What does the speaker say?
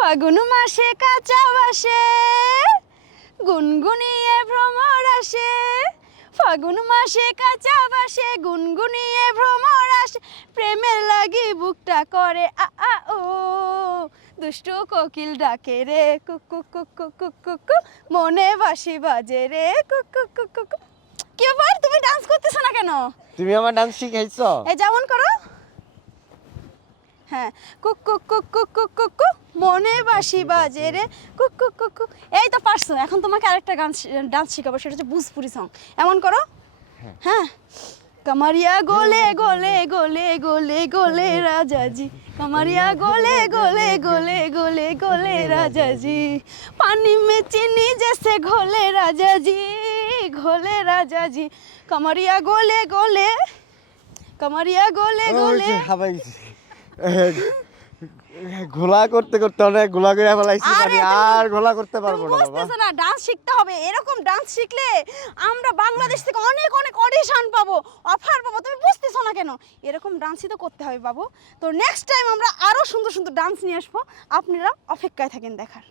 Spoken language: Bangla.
ফাগুন মাসে কাঁচা বাসে গুনগুনিয়ে ভ্রমর আসে, ফাগুন মাসে কাঁচা বাসে গুনগুনিয়ে ভ্রমর আসে, প্রেমের লাগি বুকটা করে আ আ ও, দুষ্টু কোকিল ডাকে রে cook cook cook cook cook cook cook, মনে বাঁশি বাজে রে cook cook cook cook cook. কি ব্যাপার, তুমি ডান্স করতেছো না কেন? তুমি আমার ডান্স শিখাইছো? এই যেমন করো, হ্যাঁ, cook cook cook cook cook cook cook, মনে বাঁশি বাজে রে কুক কুক কুক কুক। এই তো পারছো, এখন তোমাকে আরেকটা গান ডান্স শেখাবো, সেটা হচ্ছে ভোজপুরি সং। এমন করো, হ্যাঁ। कमरिया गोले गोले गोले गोले गोले राजा जी, कमरिया गोले गोले गोले गोले गोले राजा जी, पानी में चीनी जैसे घोले राजा जी, घोले राजा जी, कमरिया गोले गोले, कमरिया गोले गोले। ঘোলা করতে করতে অনেক ঘোলা করে ফেলাইছি, মানে আর ঘোলা করতে পারবো না বাবা। বুঝতেছো না, ডান্স শিখতে হবে। এরকম ডান্স শিখলে আমরা বাংলাদেশ থেকে অনেক অনেক অডিশন পাবো, অফার পাবো। তুমি বুঝতেছো না কেন? এরকম ডান্সই তো করতে হবে বাবু। তো নেক্সট টাইম আমরা আরো সুন্দর সুন্দর ডান্স নিয়ে আসবো, আপনারা অপেক্ষায় থাকেন দেখার।